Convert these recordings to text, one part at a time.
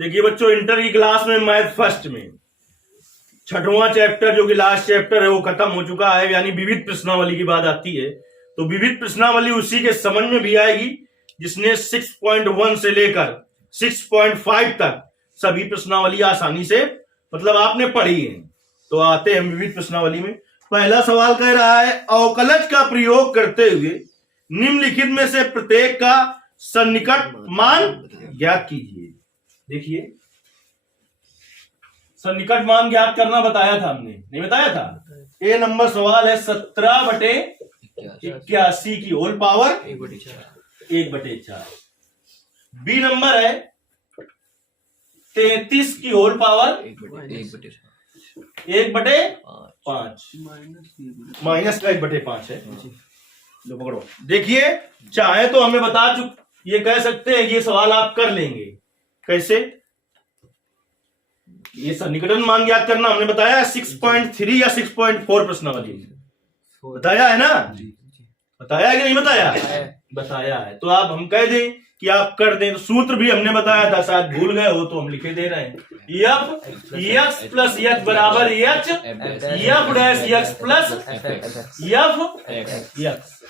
देखिए बच्चों, इंटर की क्लास में मैथ फर्स्ट में छठवां चैप्टर जो कि लास्ट चैप्टर है वो खत्म हो चुका है, यानी विविध प्रश्नावली की बात आती है। तो विविध प्रश्नावली उसी के समझ में भी आएगी जिसने 6.1 से लेकर 6.5 तक सभी प्रश्नावली आसानी से मतलब आपने पढ़ी है। तो आते हैं विविध प्रश्नावली में। पहला सवाल कह रहा है अवकलज का प्रयोग करते हुए निम्नलिखित में से प्रत्येक का सन्निकट मान ज्ञात कीजिए। देखिए, सन्निकट मान ज्ञात करना बताया था हमने, नहीं बताया था? ए नंबर सवाल है 17/81 की होल पावर 1/4। बी नंबर है 33 की होल पावर 1/5 माइनस का 1/5 है। लो पकड़ो। देखिए, चाहे तो हमें बता ये कह सकते हैं ये सवाल आप कर लेंगे। कैसे? ये सन्निकटन मान ज्ञात करना हमने बताया 6.3 या 6.4 प्रश्नावली बताया है ना? बताया है कि नहीं बताया? बताया है। तो आप हम कह दें कि आप कर दें। तो सूत्र भी हमने बताया था, शायद भूल गए हो तो हम लिखे दे रहे हैं। एफ एक्स प्लस एच बराबर H F dash x plus F x.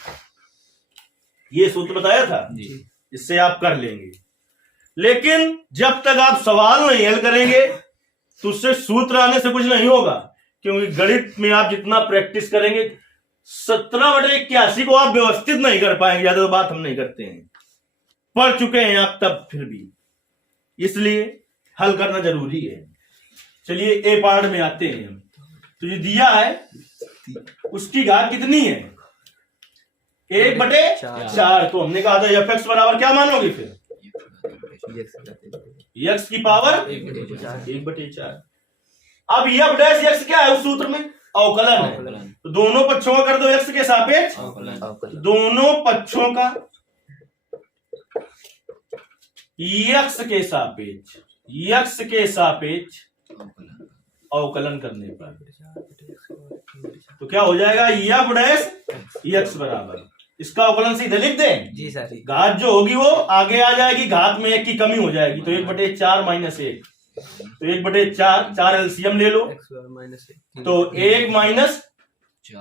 ये सूत्र बताया था, इससे आप कर लेंगे। लेकिन जब तक आप सवाल नहीं हल करेंगे तो उससे सूत्र आने से कुछ नहीं होगा, क्योंकि गणित में आप जितना प्रैक्टिस करेंगे 17/81 को आप व्यवस्थित नहीं कर पाएंगे। ज्यादा तो बात हम नहीं करते हैं, पढ़ चुके हैं आप तब फिर भी, इसलिए हल करना जरूरी है। चलिए ए पार्ट में आते हैं। तो ये दिया है उसकी घात कितनी है? 1/4। तो हमने कहा था एफ एक्स बराबर क्या मानोगे फिर? एक्स की पावर 1/4। अब एफ डैश एक्स क्या है उस सूत्र में? अवकलन है। तो दोनों पक्षों का कर दो एक्स के सापेक्ष, दोनों पक्षों का एक्स के सापेक्ष अवकलन करने पर तो क्या हो जाएगा? एफ डैश एक्स बराबर, इसका अवकलन सीधे लिख दें जी सर। घात जो होगी वो आगे आ जाएगी, घात में 1 की कमी हो जाएगी, तो 1/4 माइनस 1, तो 1/4 4 एलसीएम ले लो, तो 1 माइनस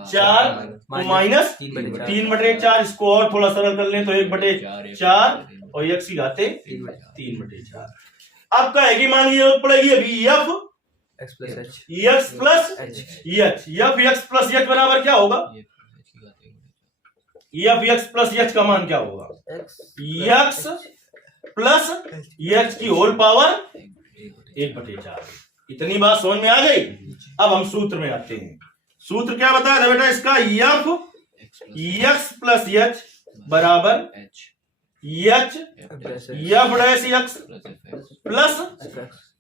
4 तो माइनस 3/4। इसको और थोड़ा सरल कर लें तो 1/4 और एक्स की घाते 3/4। अब कहेगी मान ये पड़ेगी अभी F x plus F x plus H बराबर क्या होगा? एफ एक्स प्लस एच का मान क्या होगा? एक्स प्लस एच की होल पावर 1/4। इतनी बात समझ में आ गई? अब हम सूत्र में आते हैं। सूत्र क्या बताया था बेटा इसका? एफ एक्स प्लस एच बराबर H F dash x plus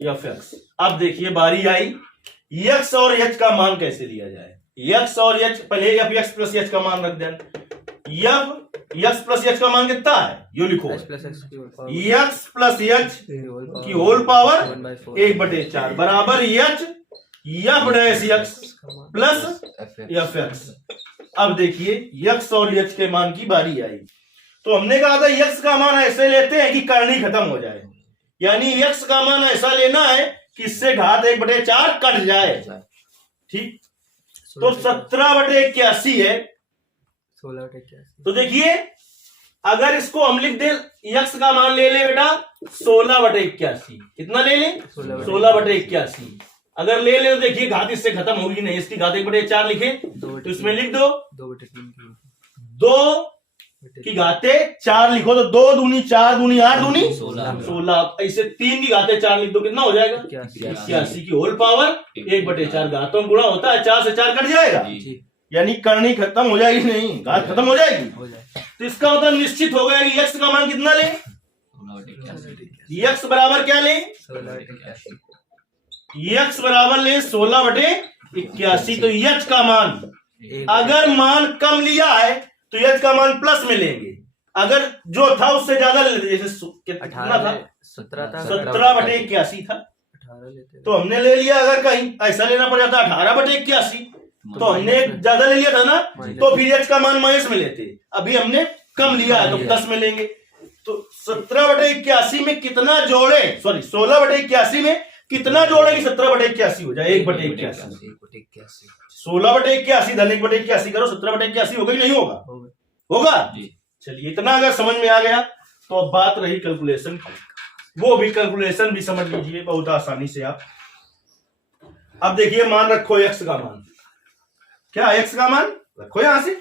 F x. अब देखिए बारी आई एक्स और एच का मान कैसे लिया जाए। एक्स और एच, पहले एफ एक्स प्लस एच का मान रख दें। एफ एक्स प्लस एच का मान कितना है? यो लिखो एक्स प्लस एच की होल पावर 1/4 बराबर H F dash x plus F x. अब देखिए एक्स और एच के मान की बारी आई। तो हमने कहा था एक्स का मान ऐसे लेते हैं कि करनी खत्म हो जाए, यानी एक्स का मान ऐसा लेना है कि इससे घात 1/4 कट जाए। ठीक, तो 17/81 है। तो देखिए अगर इसको हम लिख दें, एक्स का मान ले ले बेटा 16/81। कितना ले ले? 16/81। अगर ले ले तो देखिए घात इससे खत्म होगी नहीं, इसकी घात 1/4 लिखे तो इसमें लिख दो 2 की घाते 4 लिखो तो 2 दूनी 4 दूनी 8 दूनी 16। ऐसे 3 की घाते 4 लिख दो, कितना हो जाएगा? 81 की होल पावर 1/4। घातों गुणा होता है, 4 से 4 कट जाएगा, यानी करनी खत्म हो जाएगी, नहीं घात खत्म हो जाएगी। तो इसका मतलब निश्चित हो गया कि एक्स का मान कितना ले? एक्स बराबर क्या ले? एक्स बराबर ले 16/81। तो एच का मान अगर मान कम लिया है तो एच का मान प्लस में लेंगे, अगर जो था उससे ज्यादा ले लेते। जैसे कितना था? 17/81 था, तो हमने ले लिया। अगर कहीं ऐसा लेना पड़ जाता 18/81 तो हमने ज्यादा ले लिया था ना, तो फिर एच का मान माइनस में लेते। अभी हमने कम लिया है तो प्लस में लेंगे। तो 17/81 में कितना जोड़े, सॉरी 16/81 में कितना जोड़े कि 17/81 हो जाए? 1/81। 16/81 धन 1/81 करो, 17/81 होगा कि नहीं होगा? होगा। चलिए इतना अगर समझ में आ गया तो अब बात रही कैलकुलेशन की, वो भी कैलकुलेशन भी समझ लीजिए बहुत आसानी से आप। अब देखिए मान रखो x का मान, क्या x का मान रखो यहां से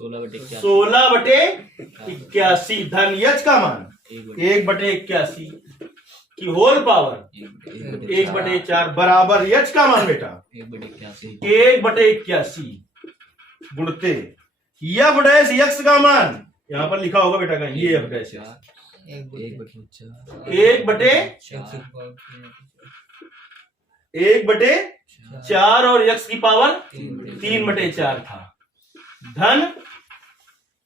16/81 धन h का मान 1/81 की होल पावर 1/4 बराबर h का मान बेटा 1/81 गुणते f डैश x का मान, यहां पर लिखा होगा बेटा कहीं ये f डैश 1/4 और x की पावर 3/4 था, धन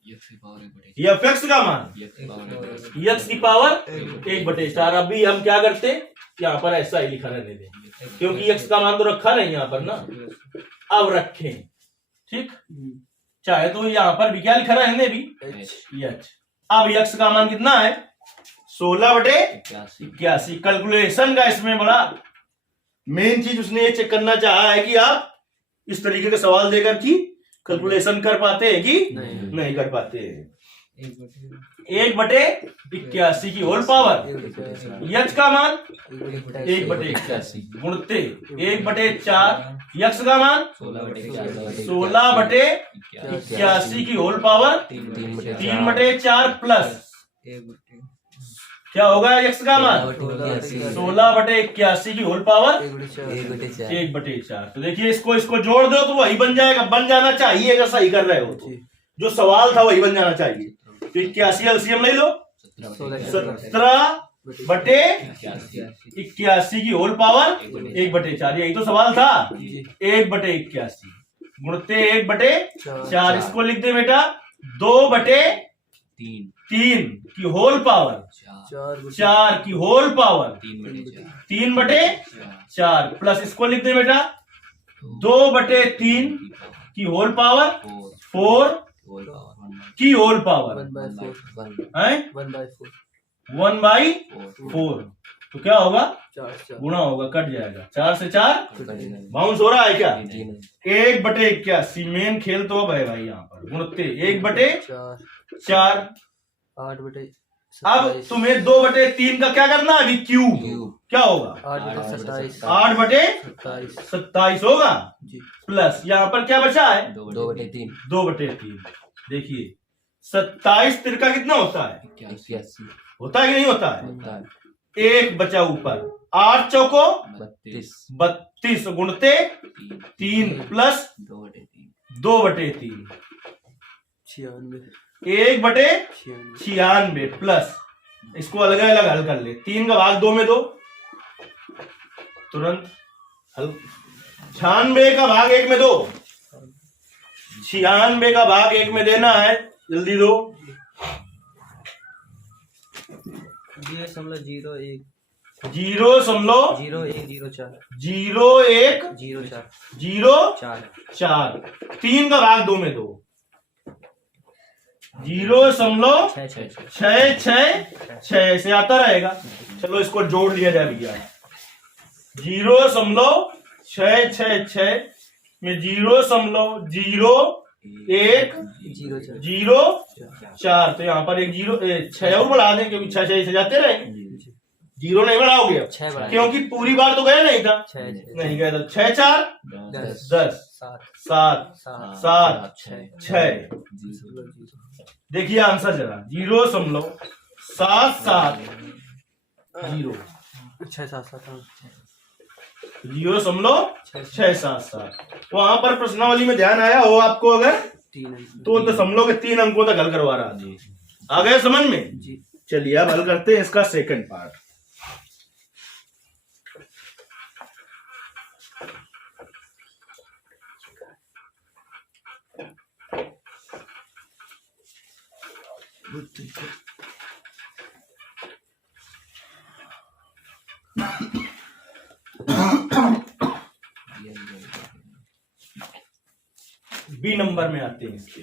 f(x) का मान x की पावर 1/4। अभी हम क्या करते, यहाँ पर ऐसा ही लिखा रहने दें क्योंकि x का मान तो रखा नहीं यहाँ पर ना, अब रखें ठीक, चाहे तो यहाँ पर भी क्या लिखा रहने भी h। अब x का मान कितना है 16/81। कैलकुलेशन का इसमें बड़ा मेन चीज उसने ये चेक करना चाहा है कि आप इस तरीके के सवाल देकर कि कैलकुलेशन कर पाते हैं कि नहीं कर पाते हैं। 1/81 की होल पावर h का मान 1/81 गुणते 1/4 x का मान 16/81 की होल पावर 3/4 प्लस क्या होगा x का मान 16/81 की होल पावर 1/4। तो देखिए इसको जोड़ दो तो वही बन जाएगा, बन जाना चाहिए अगर सही कर रहे हो तो, जो सवाल था वही बन जाना चाहिए। तो 81 एलसीएम ले लो 17/81 की होल पावर 1/4, यही तो सवाल था 1/81 गुणते 1/4। इसको लिख दे बेटा 2/3 की होल पावर 4 की होल पावर 3/4 प्लस इसको लिख दे बेटा 2/3 की होल पावर 4 की होल पावर 1/4। तो क्या होगा गुणा होगा, कट जाएगा, 4 से 4 बाउंस हो रहा है क्या 1/81। मेन खेल तो अब है भाई यहाँ पर गुणते 1/4 अब तुम्हें 2/3 का क्या करना है अभी क्यूब, क्या होगा 8/27 होगा प्लस यहाँ पर क्या बचा है 2/3। देखिए 27 तिरका कितना होता है 81 होता है कि नहीं होता है, एक बचा ऊपर 8 चौको 32 गुणते 3 प्लस 2/3 1/96 प्लस इसको अलग अलग हल कर ले, 3 का भाग 2 में दो तुरंत हल, 96 का भाग 1 में दो, 96 का भाग 1 में देना है, जल्दी दो 0.0104 3 का भाग 2 में दो 0.666 से आता रहेगा। चलो इसको जोड़ लिया जाए भैया, 0.666 में 0.0104 तो यहाँ पर एक 6 और बढ़ा दें क्योंकि 6 से जाते रहेंगे, 0 नहीं बढ़ाओगे अब क्योंकि पूरी बार तो गया नहीं था, नहीं गया था 6 4 10 7 6। देखिए आंसर जरा 0.770 0.677। वहां पर प्रश्नावली में ध्यान आया हो आपको अगर तो दशमलव के 3 अंकों तक हल करवा रहा जी, आ गया समझ में। चलिए अब हल करते हैं इसका सेकंड पार्ट। बी नंबर में आते हैं इसके,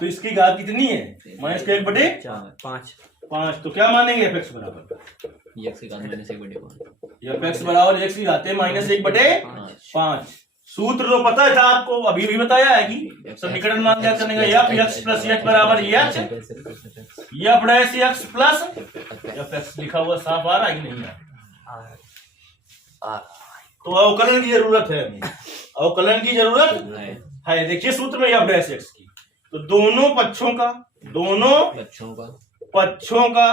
तो इसकी घात कितनी है? माइनस का 1/5। तो क्या मानेंगे? एफ एक्स बराबर एक्स की घात माइनस 1/5। एफ एक्स बराबर एक्स की घात माइनस 1/5। सूत्र तो पता था आपको, अभी भी बताया है कि समीकरण मान ज्ञात करने का एफ एक्स प्लस एच बराबर H F dash x plus F x लिखा हुआ साफ आ रहा है कि नहीं आ रहा? तो अवकलन की जरूरत है हमें, अवकलन की जरूरत है। देखिए सूत्र में एफ डैश एक्स की, तो दोनों पक्षों का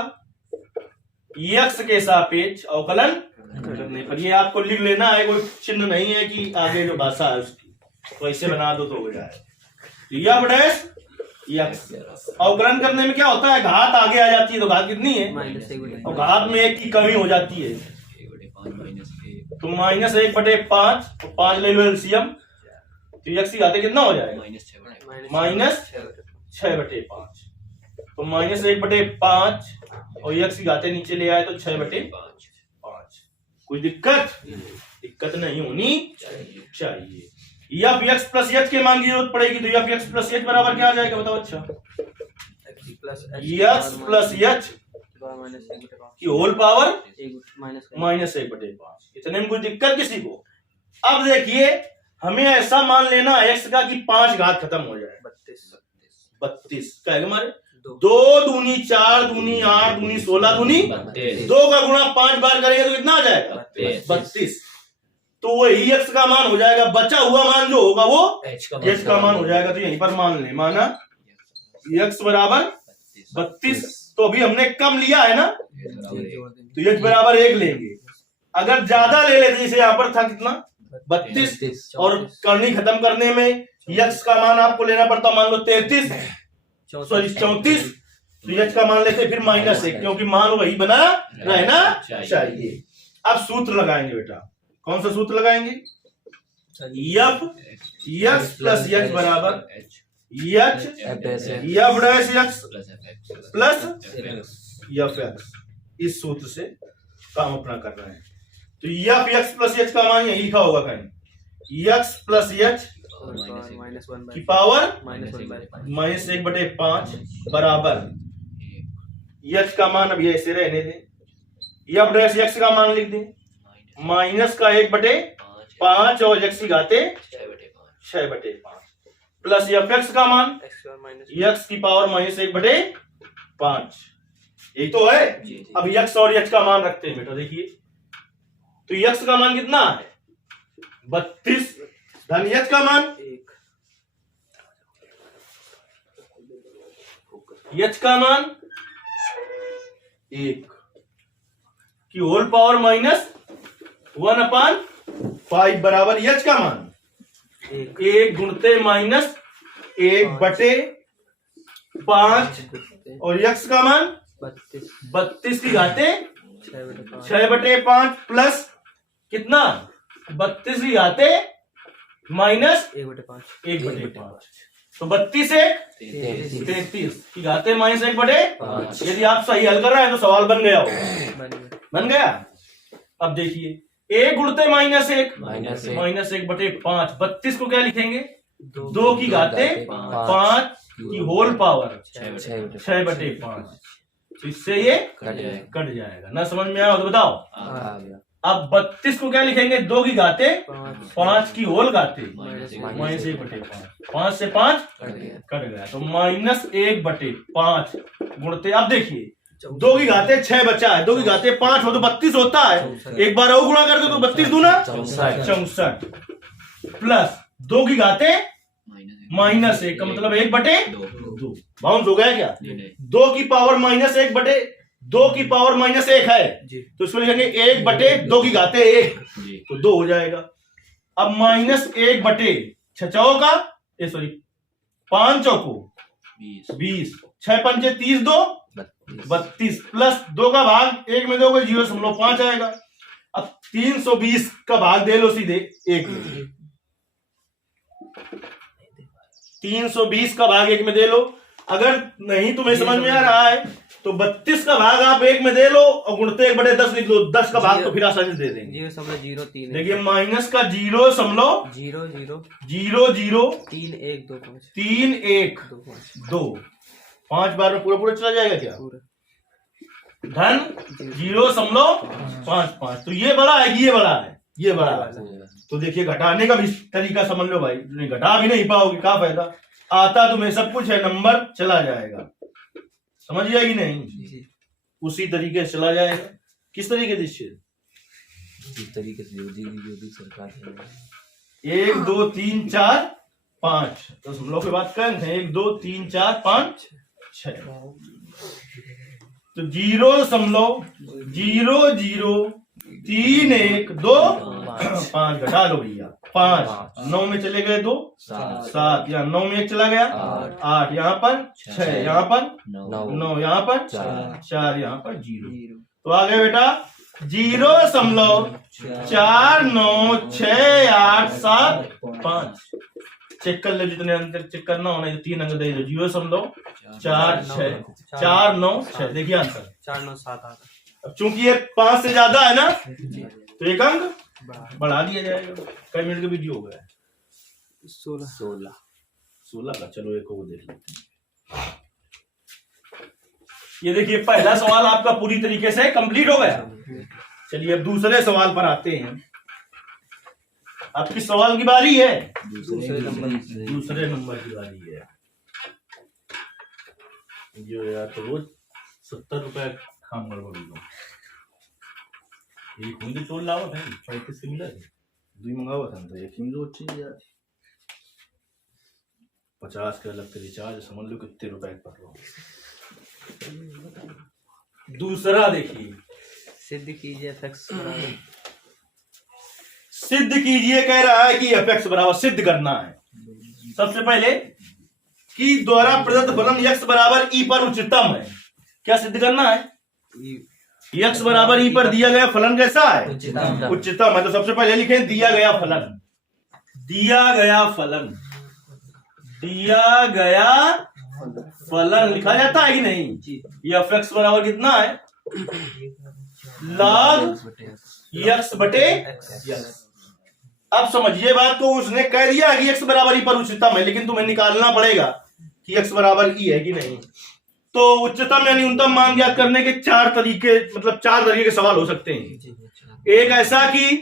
एक्स के सापेक्ष अवकलन करने पर, ये आपको लिख लेना है, कोई चिन्ह नहीं है कि आगे जो भाषा है उसकी, तो ऐसे बना दो तो हो जाए। एफ डैश एक्स अवकलन करने में क्या होता है? घात आगे आ जाती है, तो घात कितनी है? और घात में 1 की कमी हो जाती है, तो माइनस 1/5, 5 ले लो एलसीएम, तो एक्स की घात कितना हो जाएगा? माइनस 6/5। तो माइनस 1/5 और एक्स की घातें नीचे ले आए तो 6/5। कोई दिक्कत नहीं होनी चाहिए। एफ एक्स प्लस एच के मान की जरूरत पड़ेगी, तो एफ एक्स प्लस एच बराबर क्या आ जाएगा बताओ? अच्छा, एक्स प्लस एच की होल पावर माइनस 1/5। इतने में कोई दिक्कत किसी को? अब देखिए हमें ऐसा मान लेना एक्स का कि 5 घात खत्म हो जाए, 32 कहेगा हमारे 2 दूनी 4 दूनी 8 दूनी 16 दूनी 2 का गुणा 5 बार करेंगे तो कितना आ जाएगा? 32। तो वही एक्स का मान हो जाएगा, बचा हुआ मान जो होगा वो एच का मान हो जाएगा। तो यहीं पर मान ले, माना एक्स बराबर 32। तो अभी हमने कम लिया है ना, तो एच बराबर 1 लेंगे। अगर ज्यादा ले लेते, जैसे यहाँ पर था कितना 32, और करनी खत्म करने में एक्स का मान आपको लेना पड़ता, मान लो 33 सॉरी 34, तो एच का मान लेते फिर -1, क्योंकि मान वही बना रहना चाहिए। अब सूत्र लगाएंगे बेटा, कौन सा सूत्र लगाएंगे? एफ एक्स प्लस एच बराबर H F dash x plus F x. इस सूत्र से काम अपना कर रहे हैं। तो एफ एक्स प्लस एच का मान यही लिखा होगा कहीं, एक्स प्लस एच की पावर -1/5 बराबर एच का मान अब ऐसे रहने दें, एफ डैश एक्स का मान लिख दें माइनस का 1/5 और एक्स की घाते 6/5 प्लस एफ एक्स का मान एक्स की पावर -1/5। यही तो है। अब एक्स और एच का मान रखते हैं बेटा, देखिए तो एक्स का मान कितना है 32 धन एच का मान 1 का मान 1 की होल पावर -1/5 बराबर एच का मान 1 गुणते -1/5 और एक्स का मान 32 की घाते 6/5 प्लस कितना 32 की घाते -1/5। तो 32 से 33 की घाते -1/5। यदि आप सही हल कर रहे हैं तो सवाल बन गया होगा, बन गया। अब देखिए 1 गुणते -1/5 32 को क्या लिखेंगे 2 की घाते 5 की होल पावर 6/5। तो इससे ये कट जाएगा। ना समझ में आया तो बताओ। अब 32 को क्या लिखेंगे 2 की घाते 5 की होल घाते -1/5। 5 से 5 कट गया, तो -1/5 गुणते। अब देखिए 2 की घाते 6 बचा है, 2 की घाते 5 हो तो 32 होता है। एक बार और गुणा कर दो तो 32 दूना 64 प्लस 2 की घाते -1 का मतलब 1/2 बाउंस हो गया क्या? 2 की पावर -1/2 की पावर -1 है, तो इसको लिखेंगे 1/2 की घाते 1, तो 2 हो जाएगा। अब -1/6 चौका सॉरी 5 चौको 20 6 पंचे 30 2 32 प्लस 2 का भाग 1 में दोगे 0.5 आएगा। अब 320 का भाग दे लो सीधे 1 में, 320 का भाग 1 में दे लो। अगर नहीं तुम्हें समझ में आ रहा है तो 32 का भाग आप 1 में दे लो और गुणते 1/10 लिख लो, 10 का भाग तो फिर आसानी से दे देंगे। 0.03 देखिए माइनस का 0.0 0 0 0 0 3 1 2 5 3 1 2 5 2 5 बार में पूरा पूरा चला जाएगा क्या? पूरा धन 0.55, तो ये बड़ा है कि ये बड़ा है? ये बड़ा है। तो देखिए घटाने का भी तरीका समझ लो भाई, नहीं घटा भी नहीं पाओगे, क्या फायदा? आता तुम्हें सब कुछ है, नंबर चला जाएगा, समझ जाएगी नहीं? उसी तरीके से चला जाएगा। किस तरीके से? जिस तरीके से योगी सरकार है 1 2 3 4 5, तो हम लोग की बात करें 1 2 3 4 5 6, तो 0.003 1 2 5 घटा लो भैया, 5 9 में चले गए 2 7, यहाँ 9 में 1 चला गया 8, यहाँ पर 6, यहाँ पर 9, यहाँ पर 4, यहाँ पर 0, तो आ गया बेटा 0.496875। चेक कर ले, जितने अंक चेक करना होना, 3 अंक दे दो, 0.496। देखिए आंसर 4978। अब चूंकि ये 5 से ज्यादा है ना, तो एक अंक बढ़ा दिया जाएगा। कई मिनट का वीडियो हो गया है? 16 का। चलो एक और देख लेते हैं। ये देखिए पहला सवाल आपका पूरी तरीके से कंप्लीट हो गया। चलिए अब दूसरे सवाल पर आते हैं। आपकी सवाल की बारी है, दूसरे नंबर की बारी है। जो यार तो रोज 70 रुपए काम गड़बड़ लो, एक मुझे तोड़ लावा था 34 से मिला, 2 मंगावा था तो एक ही रोज चीज यार 50 का अलग रिचार्ज, समझ लो कितने रुपए पड़ रहा। दूसरा देखिए, सिद्ध कीजिए fx सिद्ध कीजिए कह रहा है कि fx बराबर सिद्ध करना है। सबसे पहले कि द्वारा प्रदत्त फलन x बराबर e पर उच्चतम है। क्या सिद्ध करना है? x बराबर e पर दिया गया फलन कैसा है? उच्चतम है। तो सबसे पहले लिखें दिया गया फलन, दिया गया फलन लिखा जाता है कि नहीं? ये fx बराबर कितना है? log x बटे x। अब समझिए बात को, उसने कह दिया कि x बराबर e पर उच्चतम है, लेकिन तुम्हें निकालना पड़ेगा कि x बराबर e है कि नहीं। तो उच्चतम या न्यूनतम मान ज्ञात करने के 4 तरीके, मतलब 4 तरीके के सवाल हो सकते हैं। एक ऐसा कि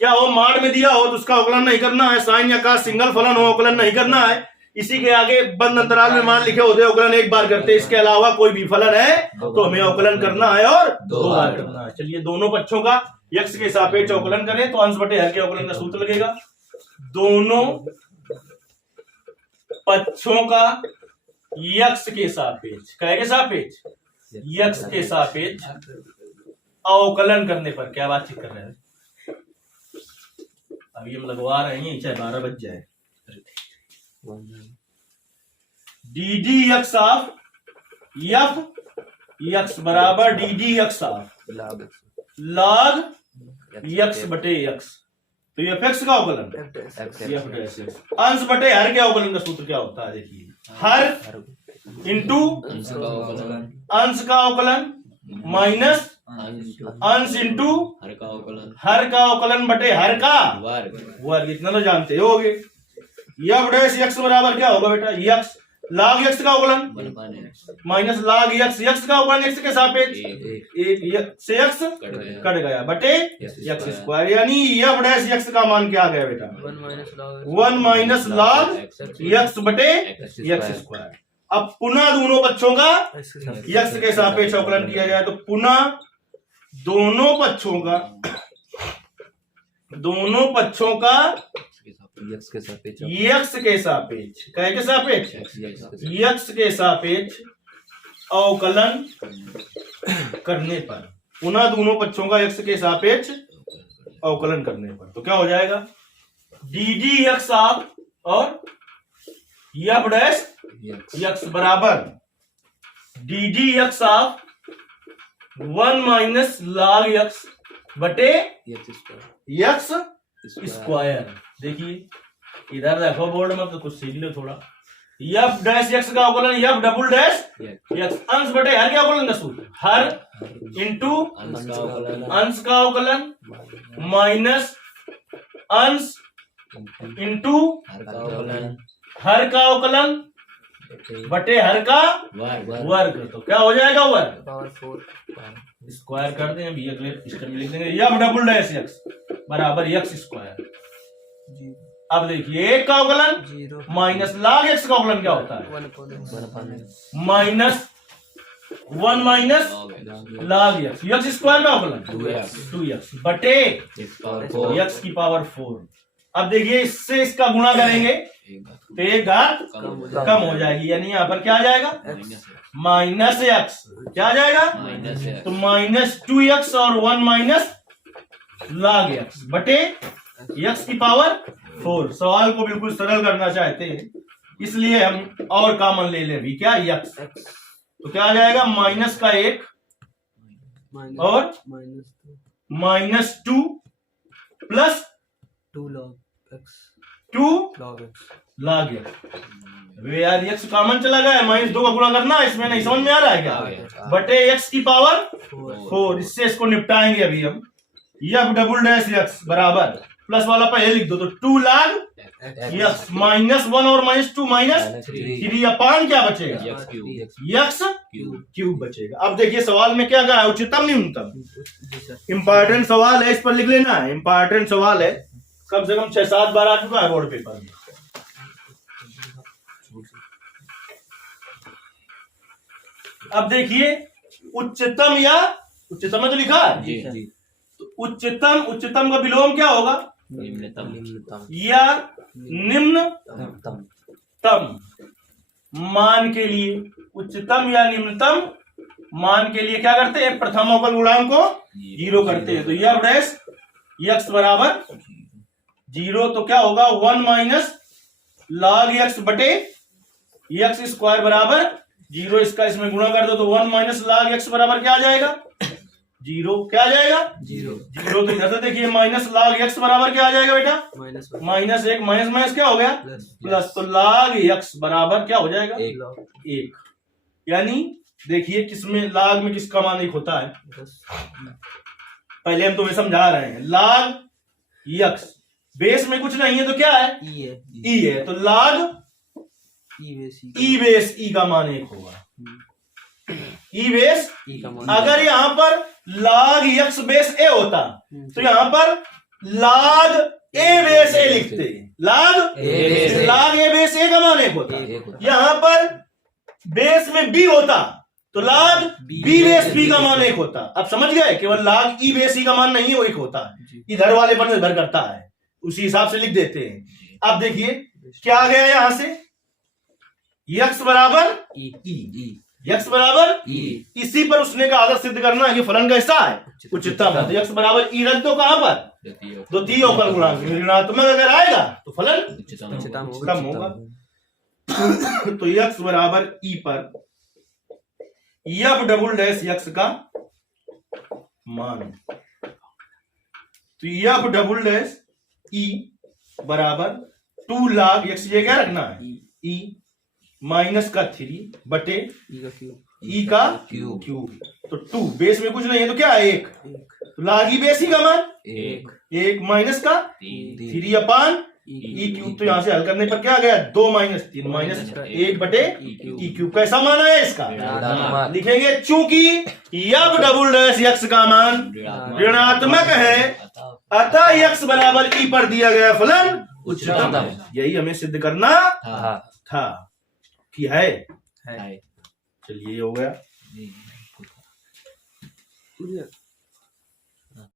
क्या हो, मान में दिया हो तो उसका अवकलन नहीं करना है, साइन या कास सिंगल फलन हो अवकलन नहीं करना है, इसी के आगे बंद अंतराल में मान लिखे होते अवकलन एक बार करते, इसके अलावा कोई भी फलन है तो हमें अवकलन करना है और 2 बार करना है। चलिए दोनों पक्षों का x के सापेक्ष अवकलन करें तो अंश बटे हर के अवकलन का सूत्र लगेगा। दोनों पक्षों का x के सापेक्ष, क्या के सापेक्ष? x के सापेक्ष अवकलन करने पर, क्या बातचीत कर रहे हैं? अभी हम लगवा रहे हैं, चाहे 12 बज जाए। D D X of F X बराबर D D X of log X बटे एक्स, तो ये एक्स का अवकलन अंश बटे हर के अवकलन का सूत्र क्या होता है? देखिए हर इंटू अंश का अवकलन माइनस अंश इंटू हर का अवकलन बटे हर का वर्ग। इतना तो जानते होगे। एफ डैश एक्स बराबर क्या होगा बेटा? एक्स लॉग एक्स का अवकलन माइनस लॉग एक्स का अवकलन एक्स के सापेक्ष एक से एक्स कट गया बटे एक्स स्क्वायर, यानी एफ डैश एक्स का मान क्या आ गया बेटा? 1 माइनस लॉग एक्स बटे एक्स स्क्वायर। अब पुनः दोनों पक्षों का एक्स के सापेक्ष अवकलन किया जाए तो पुनः दोनों पक्षों का एक्स के सापेक्ष काय के सापेक्ष एक्स के सापेक्ष अवकलन करने पर, पुनः दोनों पक्षों का एक्स के सापेक्ष अवकलन करने पर, तो क्या हो जाएगा? डी डी एक्स ऑफ और एफ डैश एक्स बराबर D D X of 1 minus log X बटे एक्स स्क्वायर। देखिए इधर देखो बोर्ड में, तो कुछ सीख लो थोड़ा। एफ डैश एक्स का अवकलन एफ डबल डैश एक्स, अंश बटे हर क्या अवकलन का सूत्र, हर इंटू अंश का अवकलन माइनस अंश इंटू हर का अवकलन बटे हर का वर्ग। तो क्या हो जाएगा वर्ग, पावर 4 स्क्वायर कर दें अभी अगले स्टेप में लिख देंगे एफ डबल डैश एक्स बराबर एक्स स्क्वायर। अब देखिए एक का अवकलन 0 माइनस लाग एक्स का अवकलन क्या होता है, 1 माइनस 1 माइनस लाग एक्स, एक्स स्क्वायर का अवकलन 2x बटे एक्स की पावर 4। अब देखिए इससे इसका गुणा करेंगे तो एक घात कम हो जाएगी, यानी यहाँ पर क्या आ जाएगा माइनस एक्स, क्या आ जाएगा तो माइनस 2x और 1 माइनस लाग एक्स बटे एक्स की पावर 4। सवाल को बिल्कुल सरल करना चाहते हैं इसलिए हम और कॉमन ले लें अभी, क्या एक्स, तो क्या आ जाएगा माइनस का 1 और minus 2 plus 2 log x 2 log x लाग एक्स। वे यार एक्स कॉमन चला गया, माइनस 2 का गुणा करना है, इसमें नहीं समझ में आ रहा है क्या, बटे एक्स की पावर 4। इससे इसको निपटाएंगे अभी हम, एफ डबल डैश एक्स बराबर प्लस वाला पहले लिख दो तो 2 लाग एक्स माइनस 1 और माइनस 2 माइनस 3 अपान क्या बचेगा एक्स क्यूब बचेगा। अब देखिए सवाल में क्या कहा है, उच्चतम न्यूनतम, इंपॉर्टेंट सवाल है, इस पर लिख लेना है, इंपॉर्टेंट सवाल है, कम से कम 6-7 बार आ चुका है बोर्ड पेपर में। अब देखिए उच्चतम या उच्चतम में तो लिखा है, तो उच्चतम का विलोम क्या होगा या निम्नतम मान के लिए, उच्चतम या निम्नतम मान के लिए क्या करते हैं, प्रथम अवकल गुणांक को 0 करते हैं। तो एफ डैश एक्स बराबर 0, तो क्या होगा 1 माइनस लॉग एक्स बटे एक्स स्क्वायर बराबर 0। इसका इसमें गुणा कर दो तो 1 माइनस लॉग एक्स बराबर क्या आ जाएगा 0, क्या आ जाएगा 0। तो इधर से देखिए माइनस लॉग एक्स बराबर क्या आ जाएगा बेटा माइनस 1, माइनस माइनस क्या हो गया प्लस, तो लॉग एक्स बराबर क्या हो जाएगा 1। यानी देखिए किसमें लॉग में किसका मान 1 होता है, पहले हम तुम्हें समझा रहे हैं, लॉग एक्स बेस में कुछ नहीं है तो क्या है ई है, तो लॉग ई बेस ई का मान 1 होगा, ई बेस अगर यहां पर लॉग एक्स बेस ए होता तो यहां पर लॉग ए बेस ए लिखते, लॉग ए बेस ए का मान 1 होता, यहां पर बेस में बी होता तो लॉग बी बेस बी का मान 1 होता। अब समझ गए, केवल लॉग ई बेस ई का मान नहीं है वो 1 होता है, इधर वाले पर निर्भर करता है, उसी हिसाब से लिख देते हैं। अब देखिए क्या आ गया यहां से, एक्स बराबर एक्स बराबर इसी पर उसने का आदर्श सिद्ध करना है कि फलन कैसा है उच्चतम है, तो एक्स बराबर ई रख दो कहां पर द्वितीय अवकल गुणांक, ऋणात्मक अगर आएगा तो फलन उच्चतम होगा। तो एक्स बराबर ई पर एफ डबल डैश एक्स का मान, तो एफ डबल डैश ई बराबर 2 लाख एक्स, ये क्या रखना है ई माइनस का 3 बटे ई का क्यूब, तो 2 बेस में कुछ नहीं है तो क्या है 1, तो लागी बेस ही का मान 1 माइनस का 3 अपान ई क्यूब, तो यहां से हल करने पर क्या आ गया 2 माइनस 3 माइनस 1 बटे ई क्यूब। कैसा मान है इसका, लिखेंगे चूंकि एफ डबल डैश एक्स का मान ऋणात्मक है अतः एक्स बराबर ई पर दिया गया फलन उच्चतम है। यही हमें सिद्ध करना था कि है। चलिए हो गया।